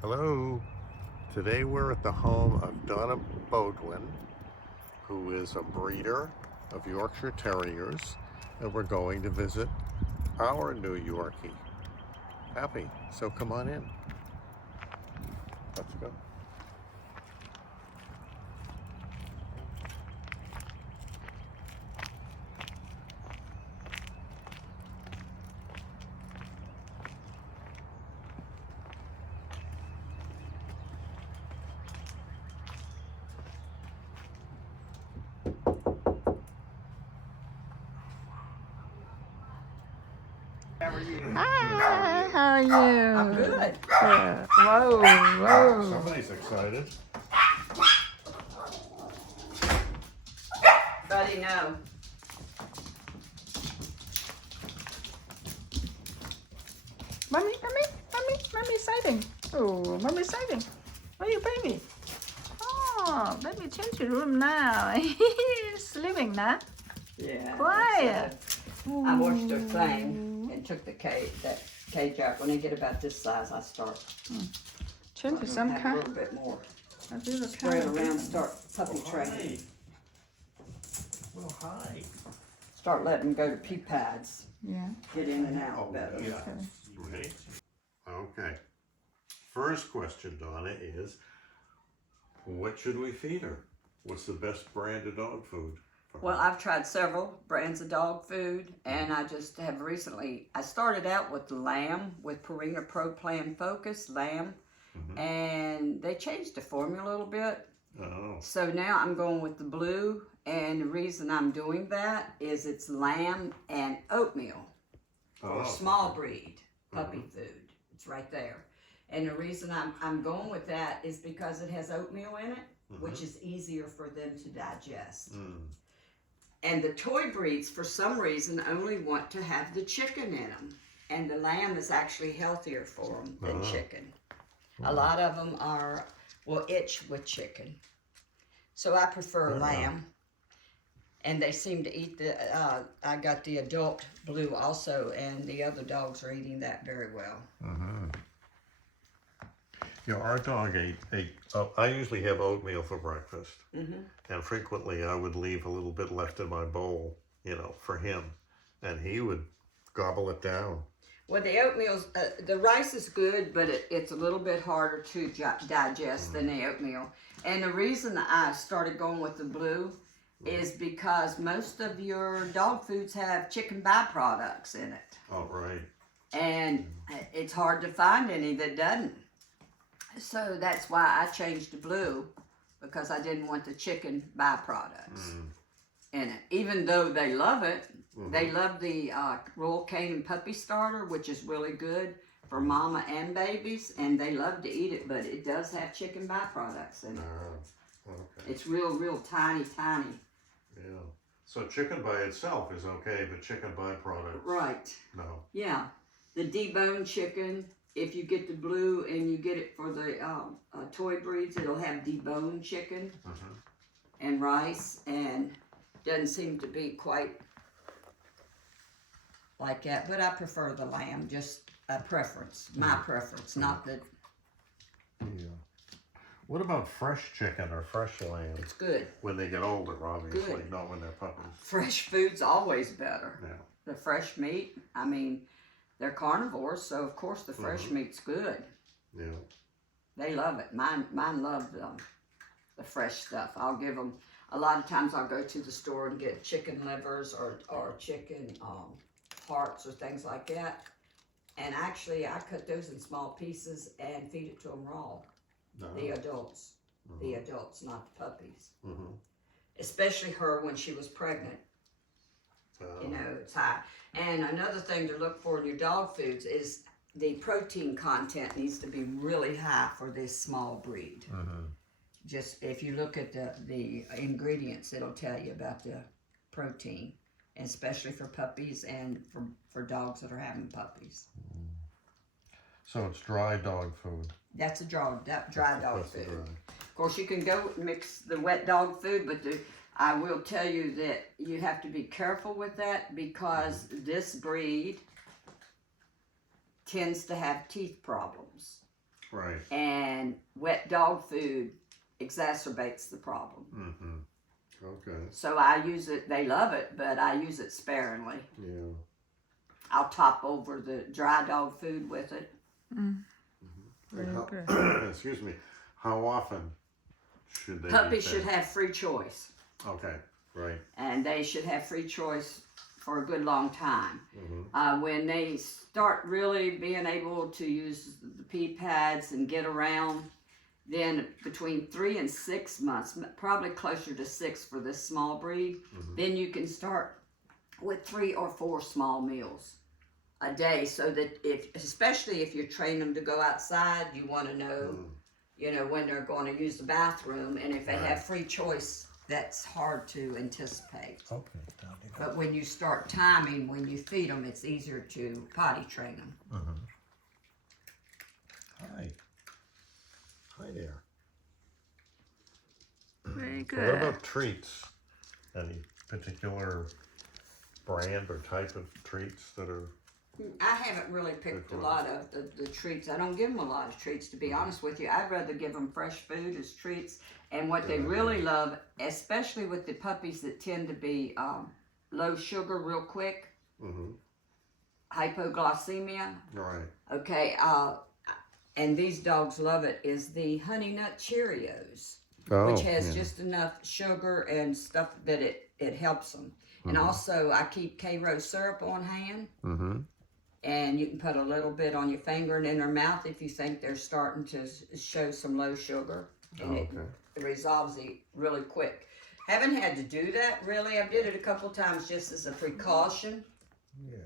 Hello. Today we're at the home of Donna Beaudoin, who is a breeder of Yorkshire Terriers, and we're going to visit our new Yorkie, Happy. So come on in. Let's go. Hi, how are you? I'm good. Yeah. Whoa. Somebody's excited. Buddy, no. Mommy exciting. Oh, mommy exciting. Where are you, baby? Oh, baby change the room now. He's sleeping now. Yeah. Quiet. I washed their thing and took the cage out. When they get about this size, I start. Change to some have a kind. little bit more. I do the Spread kind. around, start puppy training. Well, hi. Start letting them go to pee pads. Yeah. Get in and out better. Yeah. Ready? Okay. First question, Donna, is what should we feed her? What's the best brand of dog food? Well, I've tried several brands of dog food, and I just have recently, I started out with lamb, with Purina Pro Plan Focus lamb, and they changed the formula a little bit. Oh. So now I'm going with the blue, and the reason I'm doing that is it's lamb and oatmeal for small breed puppy food. It's right there. And the reason I'm going with that is because it has oatmeal in it, which is easier for them to digest. And the toy breeds, for some reason, only want to have the chicken in them. And the lamb is actually healthier for them than chicken. A lot of them will itch with chicken. So I prefer lamb. And they seem to eat I got the adult blue also, and the other dogs are eating that very well. You know, our dog ate I usually have oatmeal for breakfast. And frequently I would leave a little bit left in my bowl, you know, for him. And he would gobble it down. Well, the oatmeal's, the rice is good, but it's a little bit harder to digest than the oatmeal. And the reason I started going with the blue is because most of your dog foods have chicken byproducts in it. Oh, right. And it's hard to find any that doesn't. So that's why I changed to blue, because I didn't want the chicken byproducts in it. Even though they love it, they love the Royal Canin Puppy Starter, which is really good for mama and babies, and they love to eat it, but it does have chicken byproducts in it. Okay. It's real tiny. Yeah. So chicken by itself is okay, but chicken byproducts. Right. No. Yeah. The deboned chicken, if you get the blue and you get it for the toy breeds, it'll have deboned chicken and rice, and doesn't seem to be quite like that. But I prefer the lamb, just a preference, my preference, not the. Yeah. What about fresh chicken or fresh lamb? It's good. When they get older, obviously, Good. not when they're puppies. Fresh food's always better. Yeah. The fresh meat, I mean, they're carnivores, so of course the fresh meat's good. Yeah. They love it. Mine love the fresh stuff. I'll give them, a lot of times I'll go to the store and get chicken livers or chicken hearts or things like that. And actually I cut those in small pieces and feed it to them raw. No. The adults. The adults, not the puppies. Especially her when she was pregnant. You know, it's high. And another thing to look for in your dog foods is the protein content needs to be really high for this small breed. Just if you look at the ingredients, it'll tell you about the protein, especially for puppies and for dogs that are having puppies. So it's dry dog food. That's a dry dog That's the food. dry. Of course, you can go mix the wet dog food, but I will tell you that you have to be careful with that, because this breed tends to have teeth problems. Right. And wet dog food exacerbates the problem. Mm-hmm. Okay. So I use it, they love it, but I use it sparingly. Yeah. I'll top over the dry dog food with it. Mm. And Very how, good. excuse me. How often should they be Puppies fed? should have free choice. Okay. Right. And they should have free choice for a good long time. Mm-hmm. When they start really being able to use the pee pads and get around, then between 3 and 6 months, probably closer to 6 for this small breed, then you can start with 3 or 4 small meals a day, so that especially if you're training them to go outside, you want to know, you know, when they're going to use the bathroom, and if they have free choice, that's hard to anticipate. Okay. But when you start timing, when you feed them, it's easier to potty train them. Hi. Hi there. Very So what good. about treats? Any particular brand or type of treats that are? I haven't really picked a Good lot of the treats. I don't give them a lot of treats, to be honest with you. I'd rather give them fresh food as treats. And what they really love, especially with the puppies that tend to be low sugar real quick, hypoglycemia. Right. Okay, and these dogs love it, is the Honey Nut Cheerios, which has just enough sugar and stuff that it helps them. And also, I keep K-Rose syrup on hand. And you can put a little bit on your finger and in their mouth if you think they're starting to show some low sugar. And it resolves it really quick. Haven't had to do that, really. I did it a couple times just as a precaution. Yeah.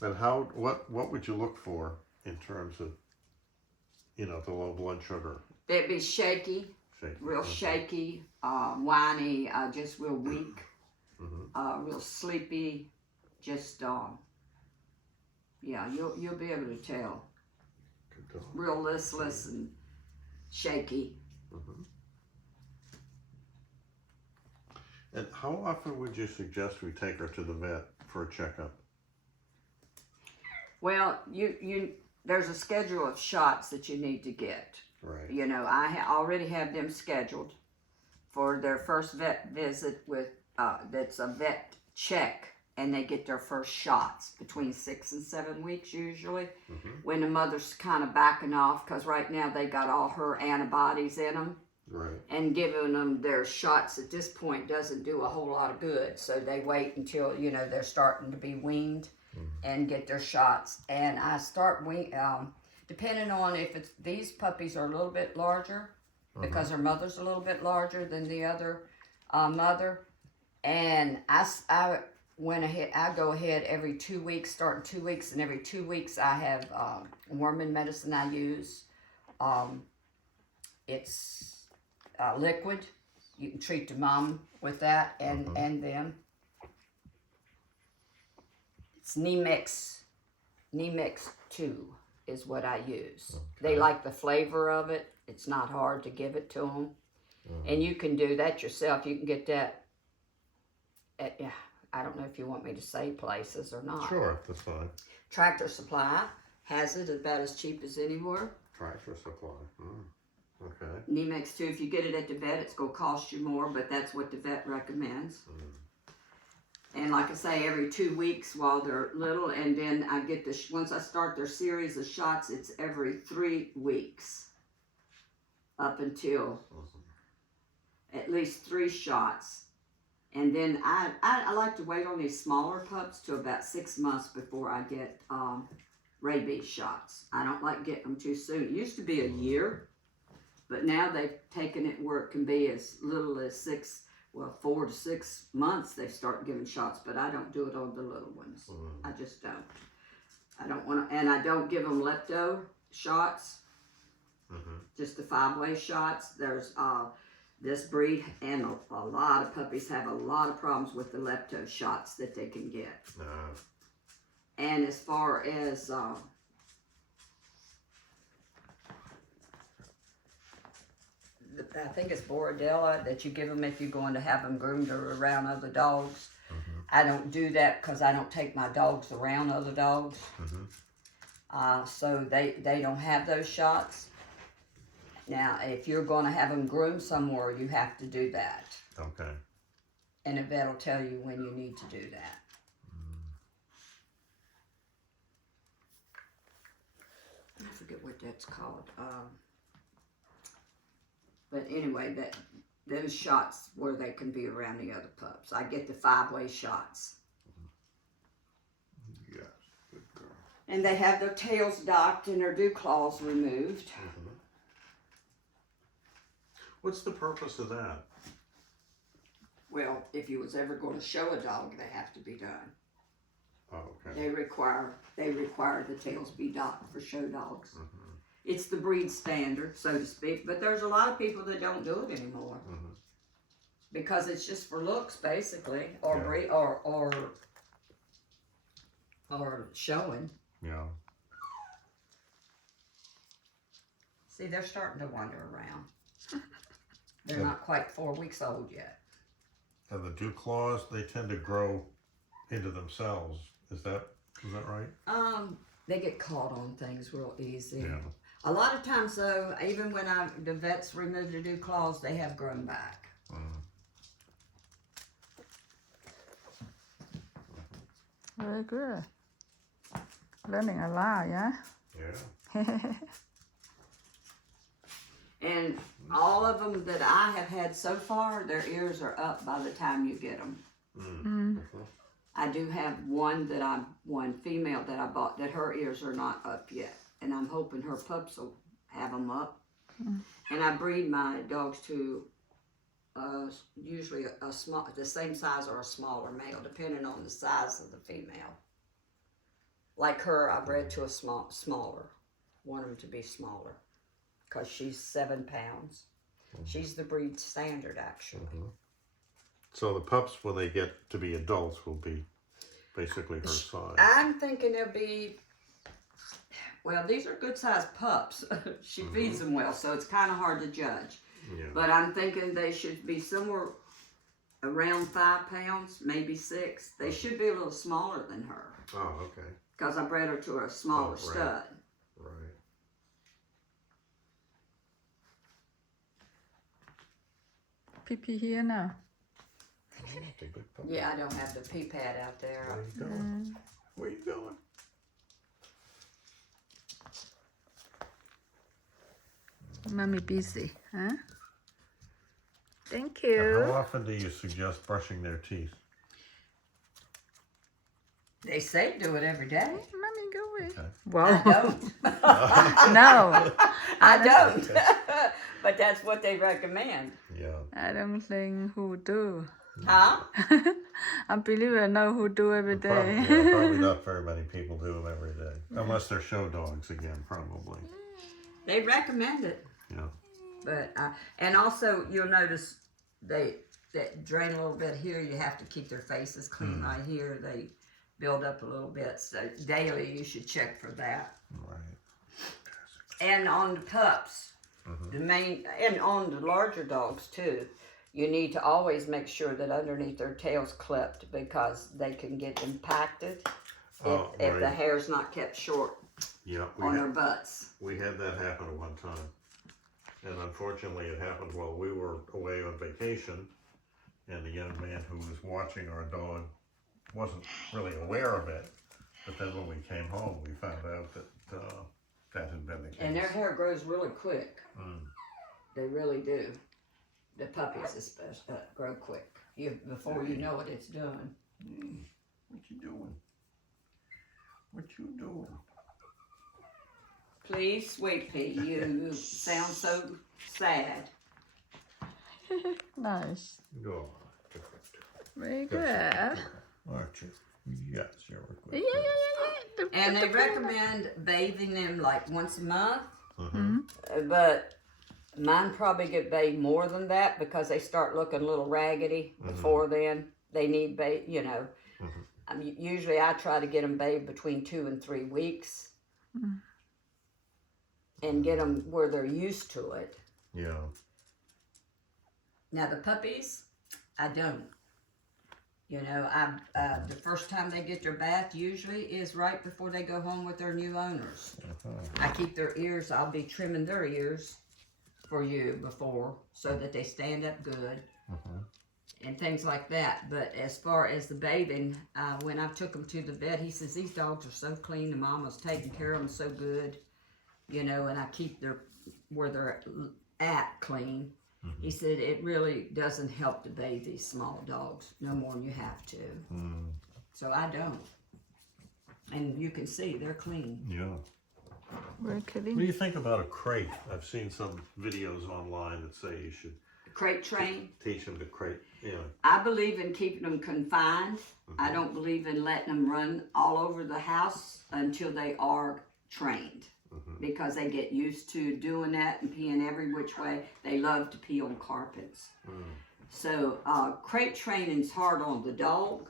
And what would you look for in terms of, you know, the low blood sugar? They'd be shaky, real shaky, whiny, just real weak, real sleepy, just, yeah, you'll be able to tell. Good dog. Real listless and shaky. And how often would you suggest we take her to the vet for a checkup? Well, there's a schedule of shots that you need to get. Right. You know, I already have them scheduled for their first vet visit with, that's a vet check, and they get their first shots between 6 and 7 weeks usually, when the mother's kind of backing off, because right now they got all her antibodies in them. Right. And giving them their shots at this point doesn't do a whole lot of good, so they wait until, you know, they're starting to be weaned and get their shots. And I start depending on if it's, these puppies are a little bit larger, because their mother's a little bit larger than the other mother. And I went ahead, I go ahead every 2 weeks, starting 2 weeks, and every 2 weeks I have worming medicine I use. It's liquid. You can treat the mom with that, and then it's Nemex 2 is what I use. They like the flavor of it. It's not hard to give it to them. And you can do that yourself. You can get that at, I don't know if you want me to say places or not. Sure, that's fine. Tractor Supply has it about as cheap as anywhere. Tractor Supply. Okay. Nemex 2, if you get it at the vet, it's going to cost you more, but that's what the vet recommends. And like I say, every 2 weeks while they're little, and then I get the, once I start their series of shots, it's every 3 weeks up until at least 3 shots. And then I like to wait on these smaller pups to about 6 months before I get rabies shots. I don't like getting them too soon. It used to be a year, but now they've taken it where it can be as little as 4 to 6 months they start giving shots, but I don't do it on the little ones. I just don't. I don't want to, and I don't give them lepto shots, just the 5-way shots. There's this breed, and a lot of puppies have a lot of problems with the lepto shots that they can get. And as far as I think it's Borodella that you give them if you're going to have them groomed or around other dogs. I don't do that because I don't take my dogs around other dogs. So they don't have those shots. Now, if you're going to have them groomed somewhere, you have to do that. Okay. And a vet will tell you when you need to do that. I forget what that's called. But anyway, those shots where they can be around the other pups. I get the 5-way shots. Yes, good girl. And they have their tails docked and their dew claws removed. What's the purpose of that? Well, if you was ever going to show a dog, they have to be done. Oh, okay. They require the tails be docked for show dogs. It's the breed standard, so to speak. But there's a lot of people that don't do it anymore because it's just for looks, basically, or breed, or showing. Yeah. See, they're starting to wander around. They're not quite 4 weeks old yet. And the dew claws, they tend to grow into themselves. Is that right? They get caught on things real easy. Yeah. A lot of times, though, even when the vets remove the dew claws, they have grown back. Very good. Learning a lot, yeah? Yeah. And all of them that I have had so far, their ears are up by the time you get them. I do have one female that I bought that her ears are not up yet. And I'm hoping her pups will have them up. And I breed my dogs to usually the same size or a smaller male, depending on the size of the female. Like her, I bred to a smaller. Want them to be smaller because she's 7 pounds. She's the breed standard, actually. So the pups, when they get to be adults, will be basically her size. I'm thinking they'll be, well, these are good sized pups. She feeds them well, so it's kind of hard to judge. Yeah. But I'm thinking they should be somewhere around 5 pounds, maybe 6. They should be a little smaller than her. Oh, okay. Because I bred her to a smaller stud. Right. Pee here now. That's a good puppy. Yeah, I don't have the pee pad out there. Where you going? Where you going? Mommy busy, huh? Thank How you. often do you suggest brushing their teeth? They say do it every day. Mommy, go away. Okay. I Wow. don't. No, I don't. But that's what they recommend. Yeah. I don't think who do. Huh? I believe I know who do every day. Probably not very many people do them every day. Unless they're show dogs again, probably. They recommend it. Yeah. But and also you'll notice they drain a little bit here. You have to keep their faces clean right here. They build up a little bit. So daily you should check for that. Right. And on the pups, and on the larger dogs too, you need to always make sure that underneath their tail's clipped because they can get impacted if the hair's not kept short on their butts. We had that happen at one time. And unfortunately it happened while we were away on vacation, and the young man who was watching our dog wasn't really aware of it. But then when we came home, we found out that that had been the case. And their hair grows really quick. They really do. The puppies especially grow quick. Before you know it, it's done. What you doing? What you doing? Please, Sweet Pea, you sound so sad. Nice. Go. Very good. Aren't you? Yes, you're Yeah, good. yeah, yeah. And they recommend bathing them like once a month. Mm-hmm. But mine probably get bathed more than that because they start looking a little raggedy before then. They need I mean, usually I try to get them bathed between 2 and 3 weeks. And get them where they're used to it. Yeah. Now the puppies, I don't. You know, the first time they get their bath usually is right before they go home with their new owners. I keep their ears, I'll be trimming their ears for you before so that they stand up good and things like that. But as far as the bathing, when I took them to the vet, he says, these dogs are so clean and mama's taking care of them so good, you know, and I keep where they're at clean. He said it really doesn't help to bathe these small dogs no more than you have to. So I don't. And you can see they're clean. Yeah. Very What do clean. you think about a crate? I've seen some videos online that say you should Crate train. teach them to crate. Yeah. I believe in keeping them confined. I don't believe in letting them run all over the house until they are trained. Because they get used to doing that and peeing every which way. They love to pee on carpets. So crate training's hard on the dog,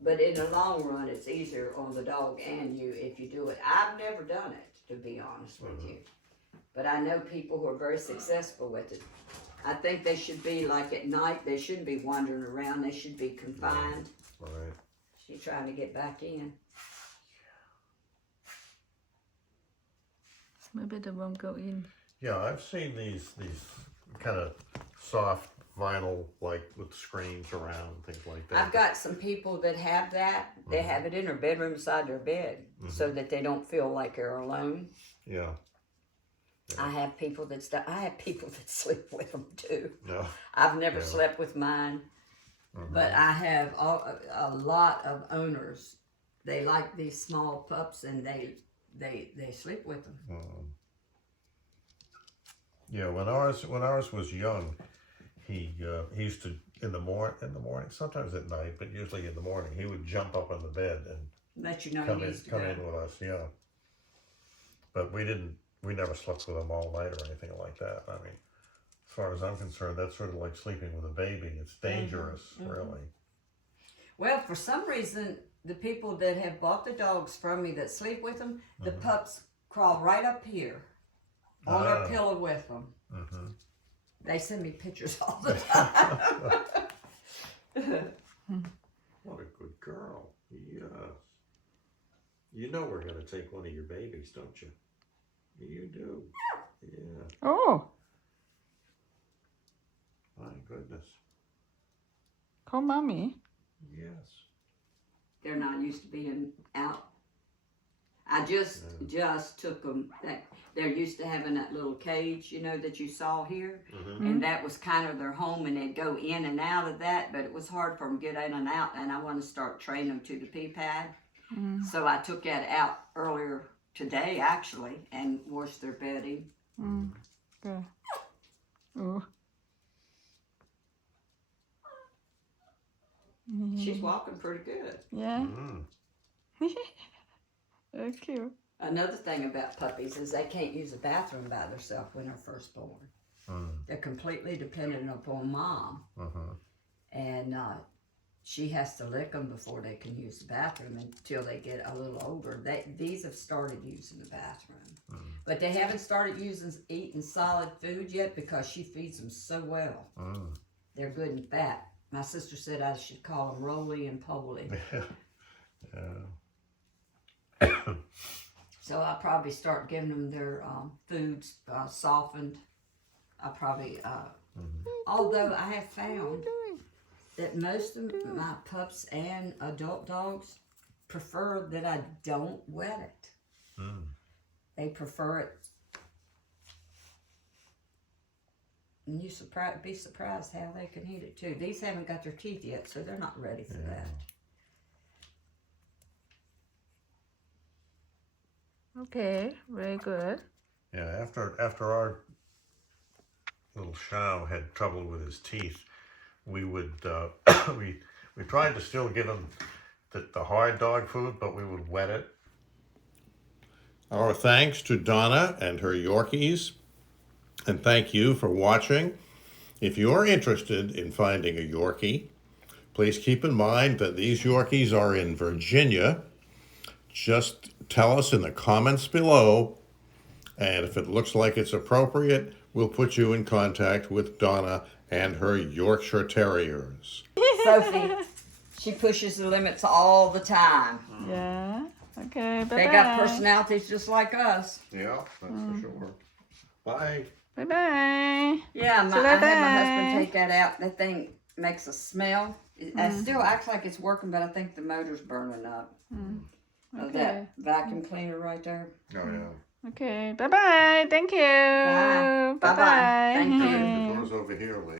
but in the long run, it's easier on the dog and you if you do it. I've never done it, to be honest with you, but I know people who are very successful with it. I think they should be like at night. They shouldn't be wandering around. They should be confined. Right. She's trying to get back in. Maybe they won't go in. Yeah, I've seen these kind of soft vinyl, like with screens around and things like that. I've got some people that have that. They have it in their bedroom beside their bed so that they don't feel like they're alone. Yeah. I have people that sleep with them too. No. I've never slept with mine, but I have a lot of owners. They like these small pups and they sleep with them. Yeah, when ours was young, he used to in the morning, sometimes at night, but usually in the morning, he would jump up on the bed and Let you know come he in needs to go. with us. Yeah, but we never slept with him all night or anything like that. I mean, as far as I'm concerned, that's sort of like sleeping with a baby. It's dangerous, really. Well, for some reason, the people that have bought the dogs from me that sleep with them, the pups crawl right up here on their pillow with them. They send me pictures all the time. What a good girl. Yes. You know we're going to take one of your babies, don't you? You do. Yeah. Oh, My goodness. call mommy. Yes. They're not used to being out. I just took them. They're used to having that little cage, you know, that you saw here, and that was kind of their home, and they'd go in and out of that. But it was hard for them to get in and out, and I want to start training them to the pee pad. So I took that out earlier today, actually, and washed their bedding. Good. Oh. She's walking pretty good. Yeah. Very cute. Another thing about puppies is they can't use a bathroom by themselves when they're first born. They're completely dependent upon mom. And she has to lick them before they can use the bathroom until they get a little older. These have started using the bathroom. But they haven't started eating solid food yet because she feeds them so well. They're good and fat. My sister said I should call them Roly and Poly. So I'll probably start giving them their foods softened. I'll probably, although I have found that most of my pups and adult dogs prefer that I don't wet it. They prefer it. And you be surprised how they can eat it too. These haven't got their teeth yet, so they're not ready for that. Okay, very good. Yeah, after our little Shao had trouble with his teeth, we would we tried to still give him the hard dog food, but we would wet it. Our thanks to Donna and her Yorkies, and thank you for watching. If you're interested in finding a Yorkie, please keep in mind that these Yorkies are in Virginia. Just tell us in the comments below, and if it looks like it's appropriate, we'll put you in contact with Donna and her Yorkshire Terriers. Sophie. She pushes the limits all the time. Yeah. Okay. Bye. They got personalities just like us. Yeah, that's for sure. Bye. Bye bye. Yeah, So I had my bye-bye. husband take that out. That thing makes a smell. It still acts like it's working, but I think the motor's burning up. Of Okay. that vacuum cleaner right there. Oh, yeah. Okay. Bye bye. Thank you. Bye. Bye-bye. Thank you. Okay, the door's over here, Lee.